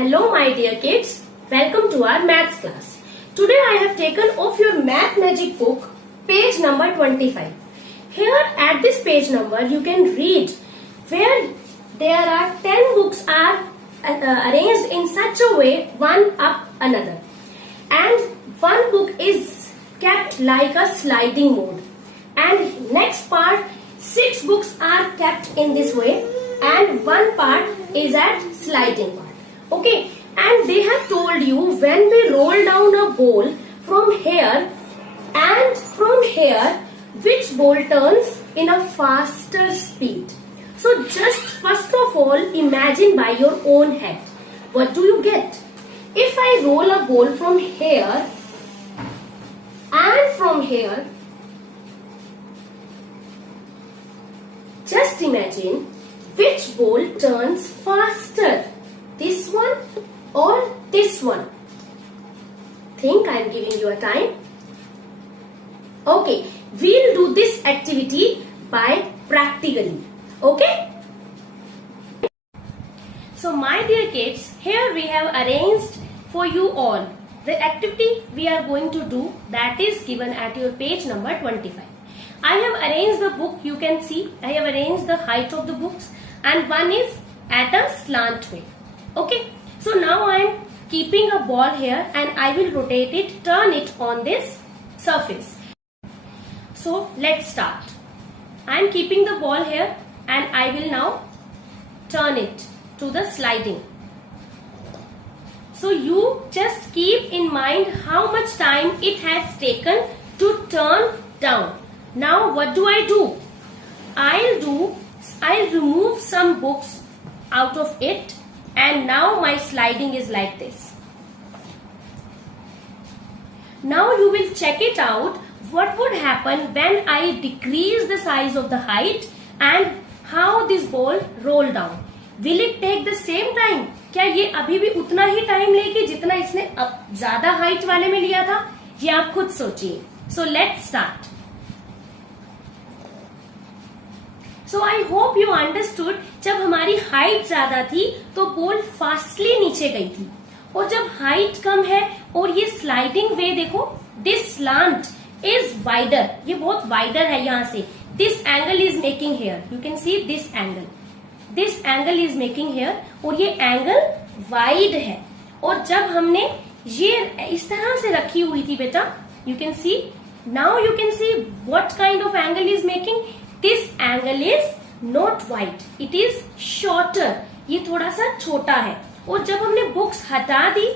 Hello my dear kids, welcome to our maths class. Today I have taken off your math magic book, page number 25. Here at this page number you can read where there are 10 books are arranged in such a way one up another. And one book is kept like a sliding mode. And next part 6 books are kept in this way and one part is at sliding part. Okay, and they have told you when we roll down a ball from here and from here, which ball turns in a faster speed. So just first of all imagine by your own head. What do you get? If I roll a ball from here and from here, just imagine which ball turns faster. This one or this one? Think I am giving you a time. Okay, we'll do this activity by practically. Okay? So my dear kids, here we have arranged for you all the activity we are going to do that is given at your page number 25. I have arranged the book, you can see I have arranged the height of the books and one is at a slant way. Okay, so now I am keeping a ball here and I will rotate it, turn it on this surface. So let's start. I am keeping the ball here and I will now turn it to the sliding. So you just keep in mind how much time it has taken to turn down. Now what do? I'll remove some books out of it. And now my sliding is like this. Now you will check it out what would happen when I decrease the size of the height and how this ball roll down. Will it take the same time? क्या ये अभी भी उतना ही time लेगी जितना इसने ज्यादा height वाले में लिया था? ये आप खुद सोचिए. So let's start. So I hope you understood जब हमारी हाइट ज्यादा थी तो बॉल फास्टली नीचे गई थी और जब हाइट कम है और ये स्लाइडिंग वे देखो दिस स्लांट इज वाइडर, ये बहुत वाइडर है यहाँ से. This angle is making here, you can see this angle is making here और ये एंगल वाइड है. और जब हमने ये इस तरह से रखी हुई थी बेटा, you can C now you can see what kind of angle is making. This angle is not wide, it is shorter. ये थोड़ा सा छोटा है. और जब हमने books हटा दी,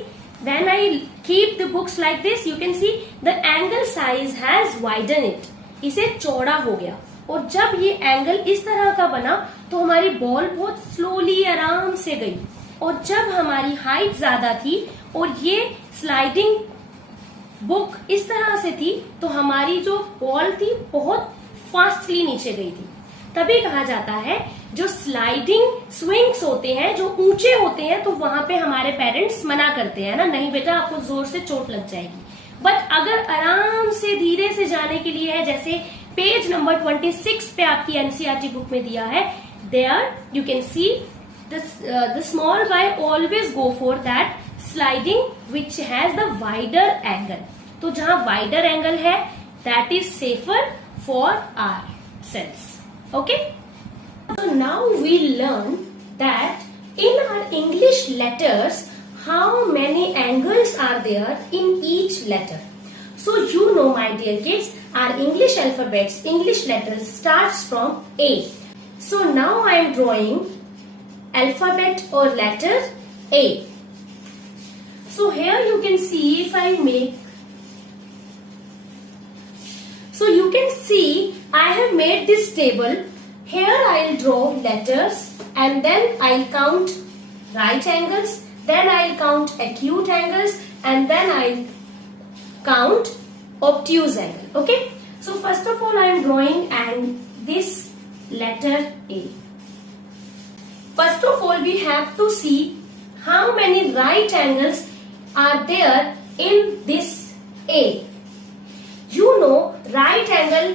when I keep the books like this, you can see the angle size has widened it. इसे चौड़ा हो गया. और जब ये एंगल इस तरह का बना तो हमारी बॉल बहुत स्लोली आराम से गई. और जब हमारी हाइट ज्यादा थी और ये स्लाइडिंग बुक इस तरह से थी तो हमारी जो बॉल थी बहुत फास्टली नीचे गई थी. तभी कहा जाता है जो स्लाइडिंग स्विंग्स होते हैं जो ऊंचे होते हैं तो वहां पे हमारे पेरेंट्स मना करते हैं ना, नहीं बेटा आपको जोर से चोट लग जाएगी. बट अगर आराम से धीरे से जाने के लिए है, जैसे पेज नंबर 26 पे आपकी एनसीईआरटी बुक में दिया है, there you can see the small boy always go for that sliding which has the wider angle. तो जहां वाइडर एंगल है that is safer for ourselves. Okay? So now we learn that in our English letters how many angles are there in each letter. So you know my dear kids, our English alphabets, English letters starts from A. So now I am drawing alphabet or letter A. So here you can see if I make, so you can see I have made this table. Here I'll draw letters and then I'll count right angles, then I'll count acute angles and then I'll count obtuse angle. Okay? So first of all I am drawing and this letter A. First of all we have to see how many right angles are there in this A. You know right angle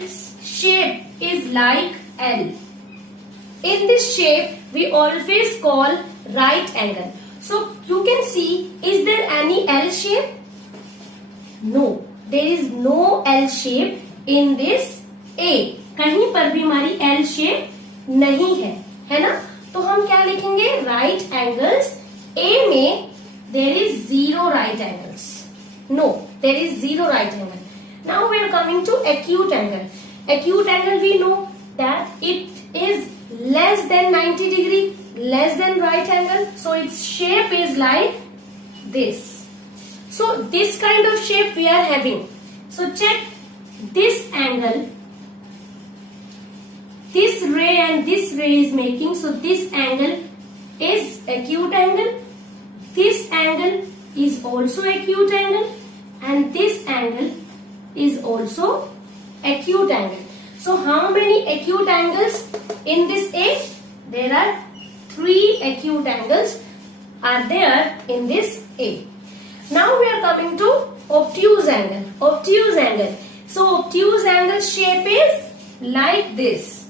shape is like L. In this shape we always call right angle. So you can see, is there any L shape? No, there is no L shape in this A. कहीं पर भी हमारी L shape नहीं है ना? तो हम क्या लिखेंगे? राइट एंगल्स A में there is zero right angles. No, there is zero right angle. Now we are coming to acute angle. Acute angle, we know that it is less than 90 degree, less than right angle. So its shape is like this. So this kind of shape we are having. So check this angle. This ray and this ray is making. So this angle is acute angle. This angle is also acute angle, and this angle is also acute angle. So how many acute angles in this A? There are 3 acute angles are there in this A. Now we are coming to obtuse angle. Obtuse angle. So obtuse angle shape is like this.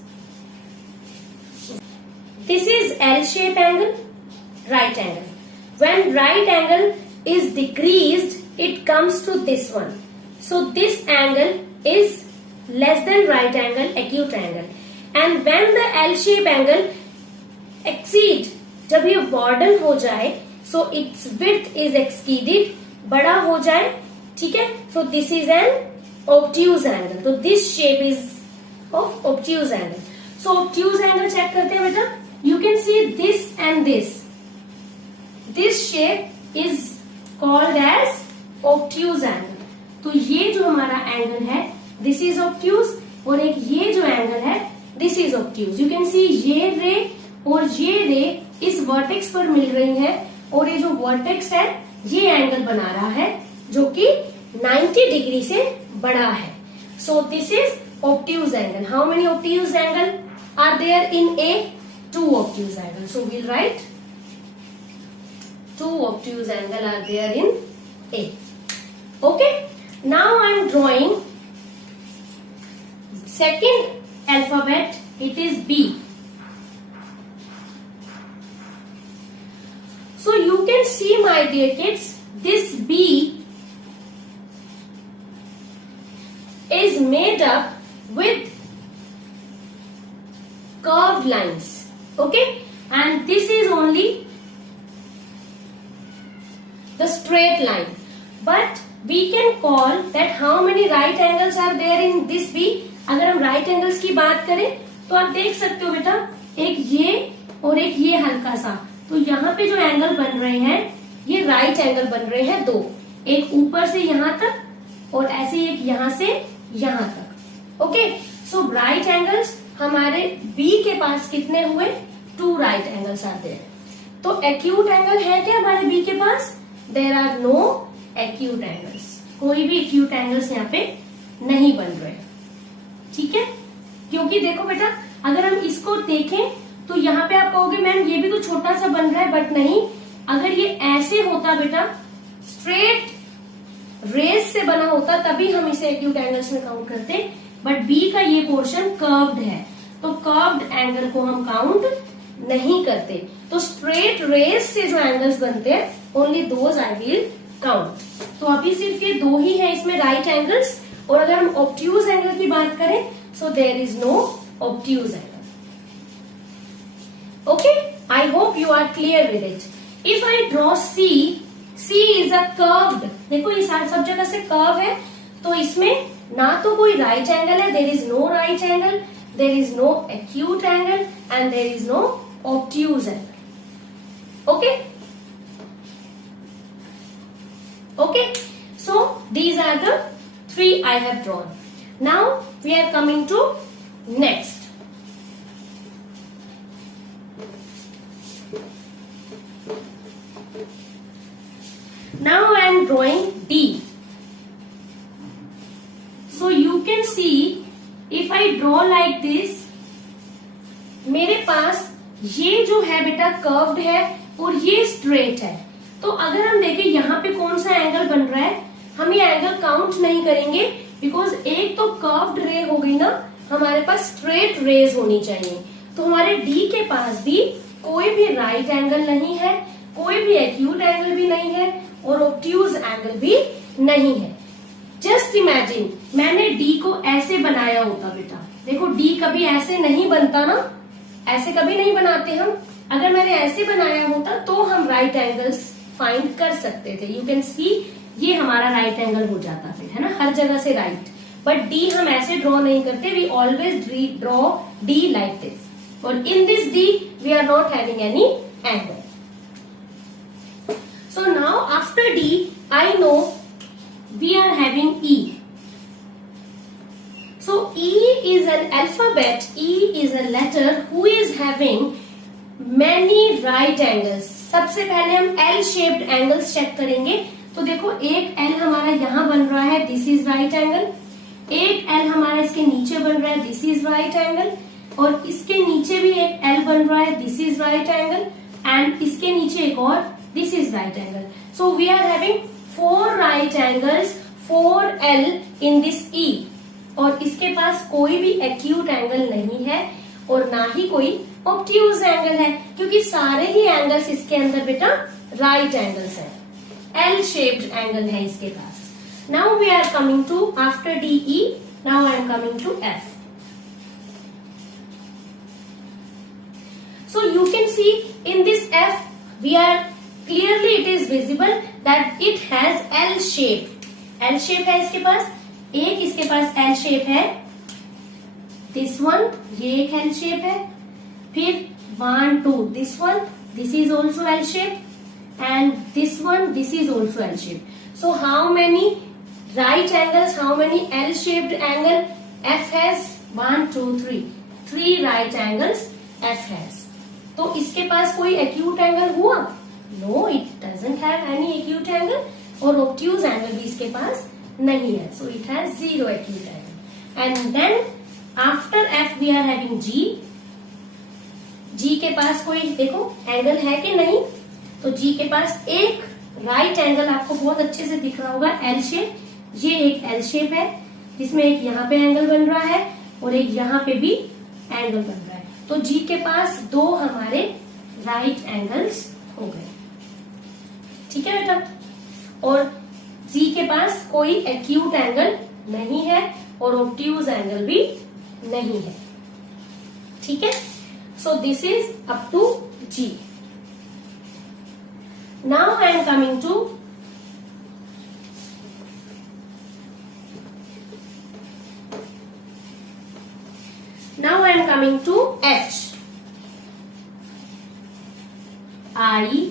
This is L shape angle, right angle. When right angle is decreased, it comes to this one. So this angle is less than right angle, acute angle. And when the L shape angle exceed, जब ये broaden हो जाए, so its width is exceeded, बड़ा हो जाए, ठीक है? So this is an obtuse angle. So this shape is of obtuse angle. So obtuse angle check करते हैं बेटा. You can see this and this. This shape is called as obtuse angle. तो ये जो हमारा एंगल है, this is obtuse, और एक ये जो एंगल है, this is obtuse. You can see ये रे और ये रे इस वर्टेक्स पर मिल रही है, और ये जो वर्टेक्स है ये एंगल बना रहा है जो कि 90 डिग्री से बड़ा है. So this is obtuse angle. How many obtuse angle are there in A? 2 obtuse angle. So we'll write 2 obtuse angle are there in A. Okay. Now I am drawing second alphabet. It is B. So you can see, my dear kids, this B is made up with curved lines. Okay. And this is only the straight line, but we can call that how many right angles are there in this B. अगर हम right angles की बात करें तो आप देख सकते हो बेटा, एक ये और एक ये हल्का सा, तो यहाँ पे जो एंगल बन रहे हैं ये राइट एंगल बन रहे हैं 2, एक ऊपर से यहाँ तक और ऐसे एक यहाँ से यहाँ तक. ओके. सो राइट एंगल्स हमारे B के पास कितने हुए? 2 राइट एंगल्स आर देयर. तो एक्यूट एंगल है क्या हमारे B के पास? There are no acute angles. कोई भी acute angles यहाँ पे नहीं बन रहे. ठीक है? क्योंकि देखो बेटा, अगर हम इसको देखें तो यहाँ पे आप कहोगे मैम ये भी तो छोटा सा बन रहा है, बट नहीं. अगर ये ऐसे होता बेटा, स्ट्रेट रेस से बना होता, तभी हम इसे acute angles में काउंट करते. बट B का ये पोर्शन कर्व्ड है, तो कर्व्ड एंगल को हम काउंट नहीं करते. तो स्ट्रेट रेस से जो एंगल्स बनते हैं, only those I will count. तो अभी सिर्फ ये 2 ही है इसमें राइट एंगल्स. और अगर हम ऑब्ट्यूज एंगल की बात करें, so there is no obtuse angle. Okay. I hope you are clear with it. If I draw C, C is a curved. देखो ये सब जगह से कर्व है, तो इसमें ना तो कोई राइट एंगल है, there is no right angle, there is no acute angle, and there is no obtuse angle. Okay. Okay. So these are the 3 I have drawn. Now we are coming to next. Now I am drawing D. So you can see, if I draw like this, मेरे पास ये जो है बेटा curved है और ये straight है. तो अगर हम देखें यहाँ पे कौन सा एंगल बन रहा है, हम ये एंगल काउंट नहीं करेंगे, बिकॉज एक तो कर्व्ड रे हो गई ना, हमारे पास स्ट्रेट रेज होनी चाहिए. तो हमारे डी के पास भी कोई भी राइट एंगल नहीं है, कोई भी एक्यूट एंगल भी नहीं है और ऑब्ट्यूज एंगल भी नहीं है। जस्ट इमेजिन मैंने डी को ऐसे बनाया होता बेटा, देखो डी कभी ऐसे नहीं बनता ना, ऐसे कभी नहीं बनाते हम। अगर मैंने ऐसे बनाया होता तो हम राइट एंगल्स फाइंड कर सकते थे। यू कैन सी ये हमारा राइट एंगल हो जाता फिर, है ना, हर जगह से राइट। बट डी हम ऐसे ड्रॉ नहीं करते, we always draw D like this, और in this D we are not having any angle. So now after D, I know we are having E. So E is an alphabet, E is a letter who is having many right angles. सबसे पहले हम L shaped angles check करेंगे। तो देखो एक L हमारा यहाँ बन रहा है, दिस इज राइट एंगल। एक L हमारा इसके नीचे बन रहा है, दिस इज राइट एंगल। और इसके नीचे भी एक L बन रहा है, this is right angle. And इसके नीचे एक और, this is right angle. So we are having 4 right angles, 4L in this E. और इसके पास कोई भी acute angle नहीं है और ना ही कोई obtuse angle है, क्योंकि सारे ही angles इसके अंदर बेटा right angles हैं। L shaped angle है इसके पास। Now we are coming to after DE. Now I am coming to F. So you can see in this F we are clearly it is visible that it has L shape. L shape है इसके पास, एक इसके पास L shape है, this one, ये एक L shape है, फिर 1 2 this one, this is also L shape, and this one, this is also L shape. So how many right angles, how many L shaped angle F has? 1 2 3, 3 right angles F has. तो इसके पास कोई acute angle हुआ? No, it doesn't have any acute angle, और obtuse angle भी इसके पास नहीं है, so it has 0 acute angle. And then after F we are having G. G के पास कोई देखो एंगल है कि नहीं? तो G के पास एक राइट एंगल आपको बहुत अच्छे से दिख रहा होगा, L शेप। ये एक L शेप है जिसमें एक यहाँ पे एंगल बन रहा है और एक यहाँ पे भी एंगल बन रहा है। तो G के पास 2 हमारे राइट एंगल्स हो गए, ठीक है बेटा। और G के पास कोई एक्यूट एंगल नहीं है और ऑब्ट्यूज एंगल भी नहीं है, ठीक है। So this is up to G. Now I am coming to H. I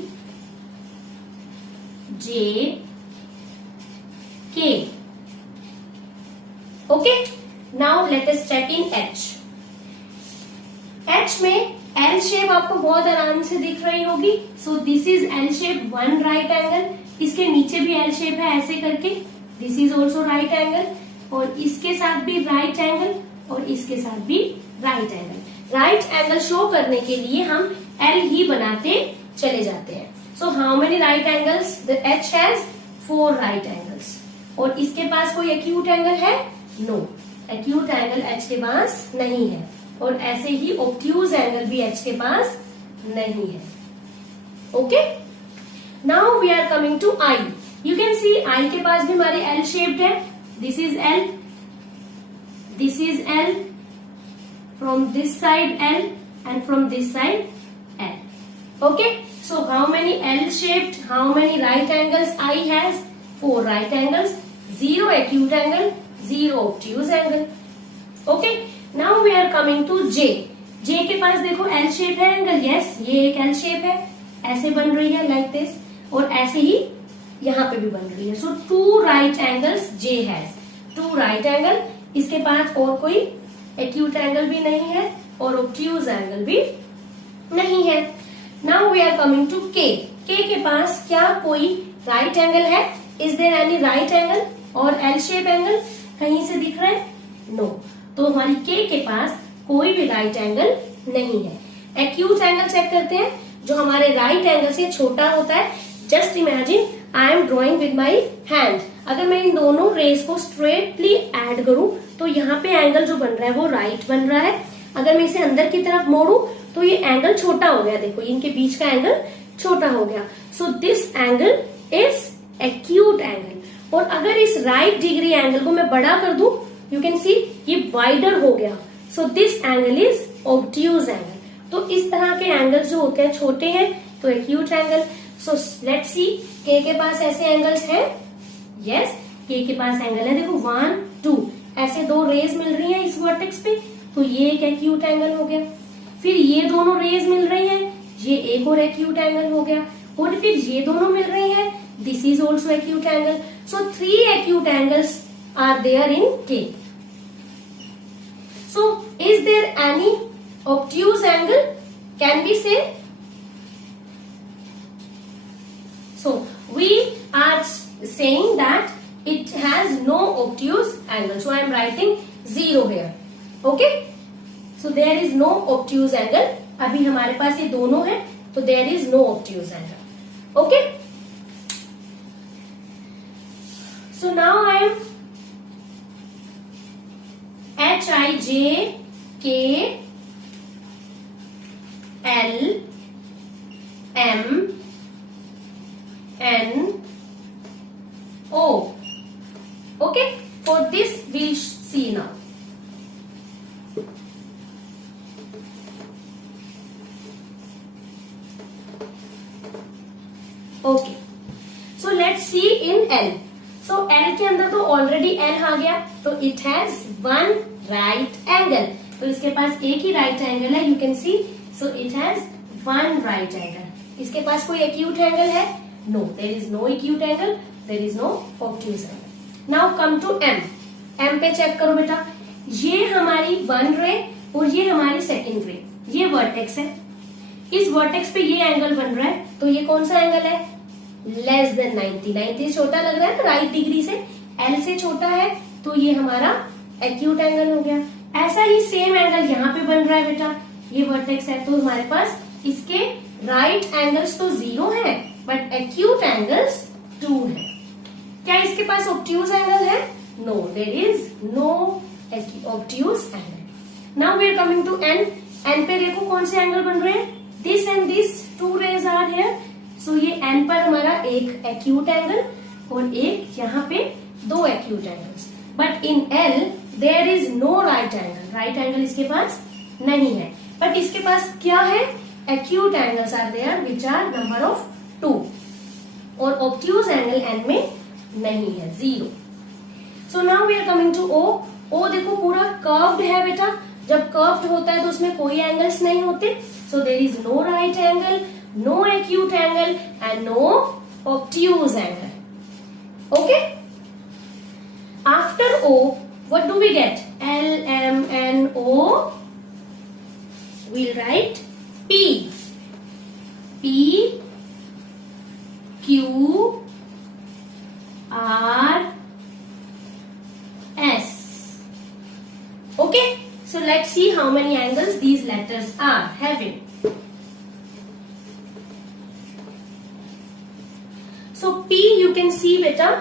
J K. Okay, now let us check in H. H में L शेप आपको बहुत आराम से दिख रही होगी। सो this is L shape, 1 right angle. इसके नीचे भी L शेप है ऐसे करके, this is also right angle. और इसके साथ भी राइट एंगल और इसके साथ भी right angle. Right angle show करने के लिए हम L ही बनाते चले जाते हैं। So how many right angles? The H has 4 right angles. और इसके पास कोई एक्यूट एंगल है? नो, एक्यूट एंगल H के पास नहीं है। और ऐसे ही ऑब्ट्यूज एंगल भी H के पास नहीं है। Okay, now we are coming to I. You can see I के पास भी हमारे L शेप्ड है। This is L, this is L, from this side L and from this side L. Okay, so how many L shaped, how many right angles I has? 4 right angles, 0 acute angle, 0 obtuse angle. Okay, now we are coming to J. J के पास देखो L shape है angle, yes, ये एक L shape है, ऐसे बन रही है like this, और ऐसे ही यहाँ पे भी बन रही है। So 2 right angles J has, 2 right angle। इसके पास और कोई acute angle भी नहीं है और obtuse angle भी नहीं है। Now we are coming to K. K के पास क्या कोई राइट एंगल है? Is there any right angle और L shape एंगल कहीं से दिख रहा है? No. तो हमारी K के पास कोई भी राइट एंगल नहीं है। एक्यूट एंगल चेक करते हैं जो हमारे राइट एंगल से छोटा होता है। Just imagine I am drawing with my hand. अगर मैं इन दोनों रेस को स्ट्रेटली ऐड करूं तो यहाँ पे एंगल जो बन रहा है वो राइट बन रहा है। अगर मैं इसे अंदर की तरफ मोड़ू तो ये एंगल छोटा हो गया, देखो इनके बीच का एंगल छोटा हो गया. So this angle is acute angle. और अगर इस राइट डिग्री एंगल को मैं बड़ा कर दूं, यू कैन सी ये वाइडर हो गया. So this angle is obtuse angle. तो इस तरह के एंगल्स जो होते हैं छोटे हैं तो acute angle. So let's see के पास ऐसे एंगल्स हैं. यस, के पास एंगल है. देखो 1 2 ऐसे दो रेज मिल रही हैं इस वर्टेक्स पे, तो ये एक एक्यूट एंगल हो गया. फिर ये दोनों रेज मिल रही हैं, ये एक और एक्यूट एंगल हो गया. और फिर ये दोनों मिल रही हैं, this is also acute angle. So 3 acute angles are there in K. So is there any obtuse angle? Can we say? So we are saying that it has no obtuse angle. So I am writing 0 here. Okay? So there is no obtuse angle. अभी हमारे पास ये दोनों है, तो there is no obtuse angle. Okay? So now I am Hij, K, L, M, N, O. Okay, for this we'll see now. Okay, so let's see in L. So L के अंदर तो already L आ गया, तो it has one right angle. तो इसके पास एक ही right angle है. You can C. So it has one right angle. इसके पास कोई acute angle है? No, there is no acute angle. There is no obtuse angle. Now come to M. M पे check करो बेटा. ये हमारी 1 रे और ये हमारी 2nd रे. ये वर्टेक्स है. इस वर्टेक्स पे ये एंगल बन रहा है, तो ये कौन सा एंगल है? Less than 90. 90 छोटा लग रहा है ना राइट डिग्री से. L से छोटा है, तो ये हमारा एक्यूट एंगल हो गया. ऐसा ही सेम एंगल यहाँ पे बन रहा है बेटा. ये वर्टेक्स है, तो हमारे पास इसके राइट एंगल्स तो 0 है, बट एक्यूट एंगल्स 2 है. क्या इसके पास ऑब्ट्यूज एंगल है? No, there is no obtuse angle. Now we are coming to N. N पे देखो कौन से एंगल बन रहे हैं. This and this 2 rays are here. So ये एन पर हमारा एक एक्यूट एंगल और एक यहाँ पे 2 acute angles. But in L there is no right angle. Right angle इसके पास नहीं है, बट इसके पास क्या है? Acute angles are there which are number of 2. और ऑब्ट्यूज एंगल एन में नहीं है, 0. So now we are coming to O. O देखो पूरा कर्व्ड है बेटा. जब कर्व्ड होता है तो उसमें कोई एंगल्स नहीं होते. So there is no right angle, no acute angle and no obtuse angle. Okay. After O what do we get? L, M, N, O. We'll write P. P, Q, R, S. Okay. So let's see how many angles these letters are having. So P you can see beta.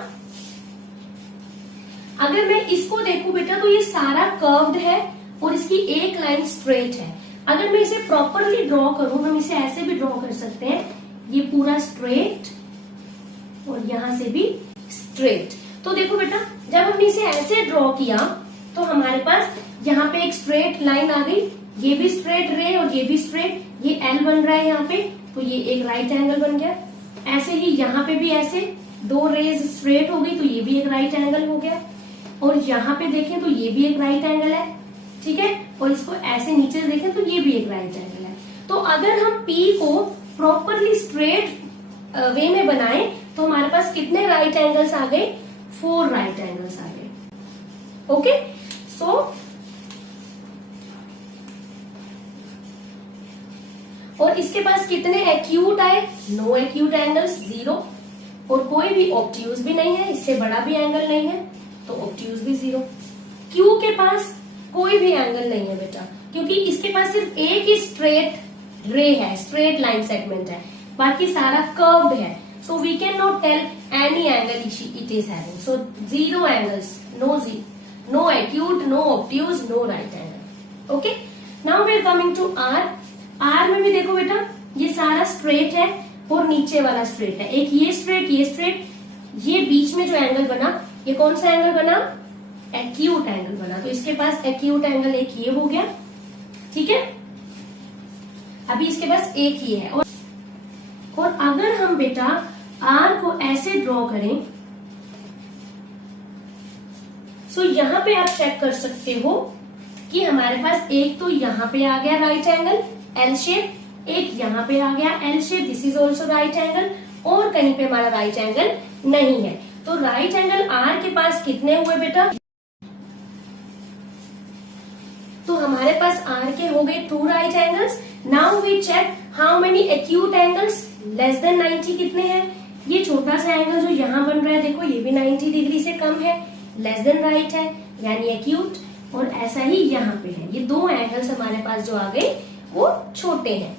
अगर मैं इसको देखूं बेटा तो ये सारा curved है और इसकी एक लाइन स्ट्रेट है. अगर मैं इसे प्रॉपरली ड्रॉ करूं, हम इसे ऐसे भी ड्रॉ कर सकते हैं. ये पूरा स्ट्रेट और यहां से भी स्ट्रेट. तो देखो बेटा, जब हमने इसे ऐसे ड्रॉ किया तो हमारे पास यहाँ पे एक स्ट्रेट लाइन आ गई. ये भी स्ट्रेट रे और ये भी स्ट्रेट. ये एल बन रहा है यहाँ पे, तो ये एक राइट एंगल बन गया. ऐसे ही यहाँ पे भी ऐसे 2 रेज स्ट्रेट हो गई, तो ये भी एक राइट एंगल हो गया. और यहाँ पे देखें तो ये भी एक राइट एंगल है. ठीक है. और इसको ऐसे नीचे देखें तो ये भी एक राइट एंगल है. तो अगर हम P को प्रॉपरली स्ट्रेट वे में बनाएं तो हमारे पास कितने राइट एंगल्स आ गए? 4 राइट एंगल्स आ गए. ओके. सो और इसके पास कितने एक्यूट आए? No acute angles, 0. और कोई भी ऑब्ट्यूज भी नहीं है, इससे बड़ा भी एंगल नहीं है, तो ऑब्ट्यूज भी 0. क्यू के पास कोई भी एंगल नहीं है बेटा, क्योंकि इसके पास सिर्फ एक ही स्ट्रेट रे है, स्ट्रेट लाइन सेगमेंट है, बाकी सारा कर्व्ड है. So we can not tell any angle it is having. So 0 angles, no acute, no obtuse, no right angle. Okay. Now we are coming to R. R में भी देखो बेटा, ये सारा स्ट्रेट है और नीचे वाला स्ट्रेट है, एक ये स्ट्रेट, ये बीच में जो एंगल बना, ये कौन सा एंगल बना? एक्यूट एंगल बना। तो इसके पास एक्यूट एंगल एक ये हो गया, ठीक है। अभी इसके पास एक ये है। और अगर हम बेटा आर को ऐसे ड्रॉ करें, तो यहां पे आप चेक कर सकते हो कि हमारे पास एक तो यहां पे आ गया राइट एंगल एल शेप, एक यहां पे आ गया L shape, this is also right angle, और कहीं पे हमारा राइट एंगल नहीं है। तो राइट एंगल आर के पास कितने हुए बेटा? तो हमारे पास आर के हो गए 2 right angles. Now we check how many acute angles less than 90 कितने हैं? ये छोटा सा एंगल जो यहाँ बन रहा है देखो, ये भी 90 डिग्री से कम है, लेस देन राइट है यानी एक्यूट, और ऐसा ही यहाँ पे है। ये 2 एंगल्स हमारे पास जो आ गए वो छोटे हैं,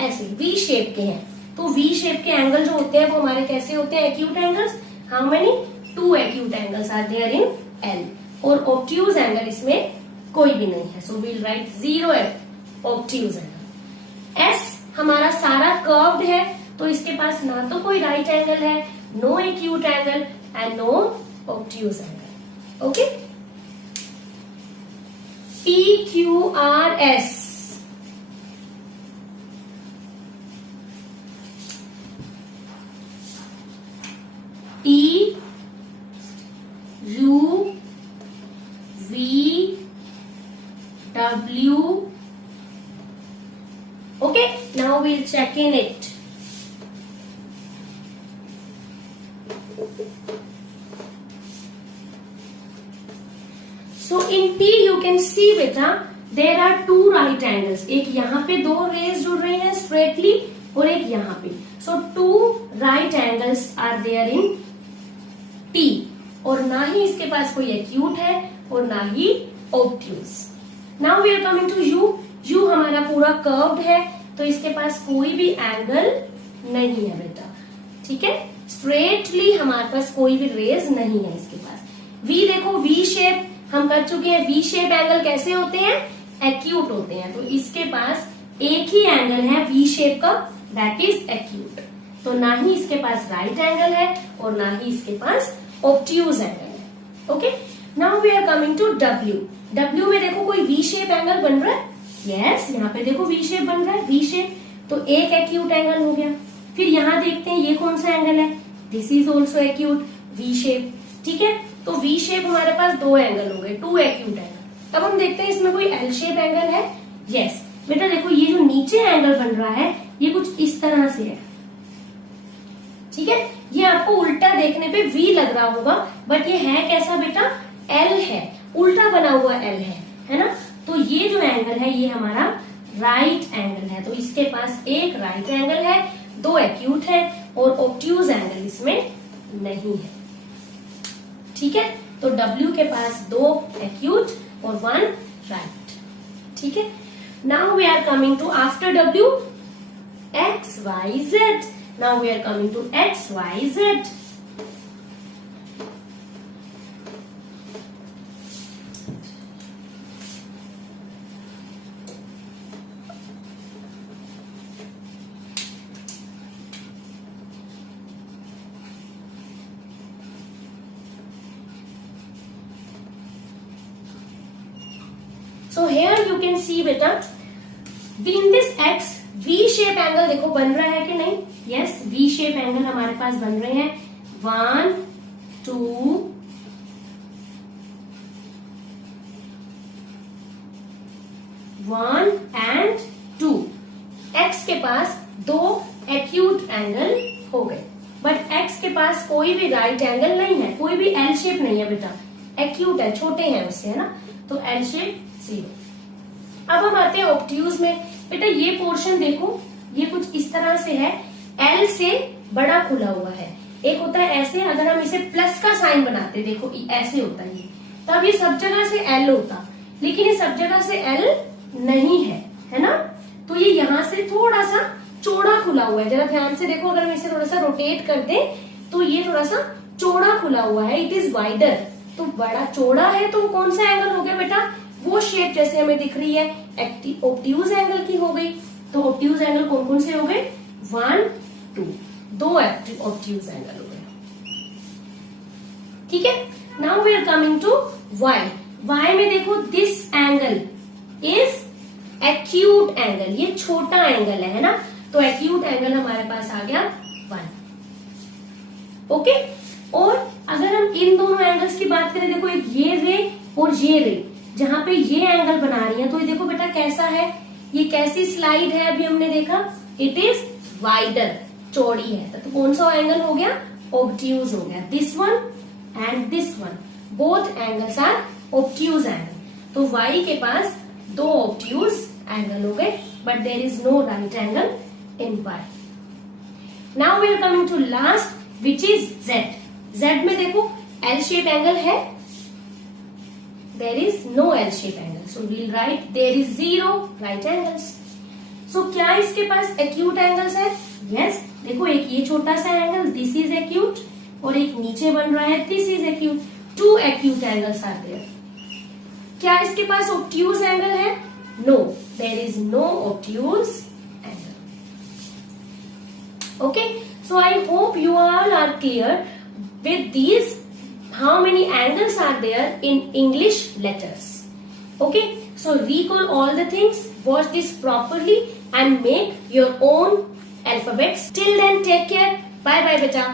ऐसे वी शेप के हैं। तो वी शेप के एंगल जो होते हैं वो हमारे कैसे होते हैं? Acute angles. How many? 2 acute angles are there in L, और ऑब्ट्यूज एंगल इसमें कोई भी नहीं है। So we'll write 0 obtuse angle. S हमारा सारा कर्व्ड है, तो इसके पास ना तो कोई राइट एंगल है, no acute angle and no obtuse angle. Okay, P Q R S, P U V W. Okay, now we'll check in it. So in P you can see beta there are 2 right angles. एक यहाँ पे 2 raise जुड़ रही हैं straightly, और एक यहाँ पे। So 2 right angles are there in T, और ना ही इसके पास कोई एक्यूट है और ना ही obtuse. Now we are coming to U। U हमारा पूरा कर्व्ड है, तो इसके पास कोई भी एंगल नहीं है बेटा, ठीक है। स्ट्रेटली हमारे पास कोई भी रेज नहीं है इसके पास। V देखो, V शेप हम कर चुके हैं। V शेप एंगल कैसे होते हैं? एक्यूट होते हैं। तो इसके पास एक ही एंगल है V शेप का, दैट इज एक्यूट। तो ना ही इसके पास राइट एंगल है और ना ही इसके पास ऑब्ट्यूज एंगल है। Okay, now we are coming to W। W में देखो कोई V शेप एंगल बन रहा है। यस, यहाँ पे देखो V शेप बन रहा है, V शेप, तो एक एक्यूट एंगल हो गया। फिर यहाँ देखते हैं ये कौन सा एंगल है, this is also acute, V shape, ठीक है। तो V शेप हमारे पास 2 एंगल हो गए, 2 एक्यूट एंगल। अब हम देखते हैं इसमें कोई L शेप एंगल है। यस बेटा, देखो ये जो नीचे एंगल बन रहा है ये कुछ इस तरह से है, ठीक है। ये आपको उल्टा देखने पे V लग रहा होगा, बट ये है कैसा बेटा? L है, उल्टा बना हुआ L है ना। तो ये जो एंगल है ये हमारा राइट एंगल है। तो इसके पास एक राइट एंगल है, 2 एक्यूट है, और ऑब्ट्यूज एंगल इसमें नहीं है, ठीक है। तो W के पास 2 एक्यूट और 1 राइट, ठीक है। Now we are coming to after W, X, Y, Z. Now we are coming to X, Y, Z. So here you can see beta, in this X V shape angle देखो बन रहा है कि नहीं? Yes, V shape angle हमारे पास बन रहे हैं 1 2 1 एंड 2। X के पास 2 एक्यूट एंगल हो गए, बट X के पास कोई भी राइट एंगल नहीं है, कोई भी L शेप नहीं है बेटा, एक्यूट है, छोटे हैं उससे, है ना। तो L शेप 0। अब हम आते हैं ऑब्ट्यूज में। बेटा ये पोर्शन देखो, ये कुछ इस तरह से है, L से बड़ा खुला हुआ है। एक होता है ऐसे, अगर हम इसे प्लस का साइन बनाते देखो ऐसे होता है ये, तब ये सब जगह से L होता, लेकिन ये सब जगह से L नहीं है ना। तो ये यहाँ से थोड़ा सा चौड़ा खुला हुआ है, जरा ध्यान से देखो। अगर हम इसे थोड़ा सा रोटेट कर दें तो ये थोड़ा सा चौड़ा खुला हुआ है, इट इज वाइडर। तो बड़ा चौड़ा है, तो कौन सा एंगल हो गया बेटा? वो शेप जैसे हमें दिख रही है ऑब्ट्यूज एंगल की हो गई। तो ऑब्ट्यूज एंगल कौन कौन से हो गए? 1 2, 2 ऑब्ट्यूज एंगल हो गए। ठीक है, now we are coming to Y. Y में देखो this angle is acute angle, ये छोटा एंगल है ना, तो एक्यूट एंगल हमारे पास आ गया 1। ओके, और अगर हम इन दोनों एंगल्स की बात करें, देखो एक ये रे और ये रे, जहां पे ये एंगल बना रही है, तो ये देखो बेटा कैसा है, ये कैसी स्लाइड है, अभी हमने देखा इट इज वाइडर, चौड़ी है, तो कौन सा एंगल हो गया, ऑब्ट्यूज हो गया। This one and this one, both angles are obtuse angle, तो वाई के पास 2 ऑब्ट्यूज एंगल हो गए, but there is no right angle in Y. Now we are coming to last which is Z. Z में देखो L shape angle है, there is no L shape angle, so we'll write there is 0 right angles. So क्या इसके पास acute angles है? Yes, देखो एक ये छोटा सा एंगल दिस इज एक्यूट, और एक नीचे बन रहा है this is acute, 2 acute angles are there. क्या इसके पास ऑब्ट्यूज एंगल है? No, there is no obtuse angle. Okay, so I hope you all are clear with these how many angles are there in English letters. Okay, so recall all the things, watch this properly and make your own alphabets. Till then, take care. Bye bye beta.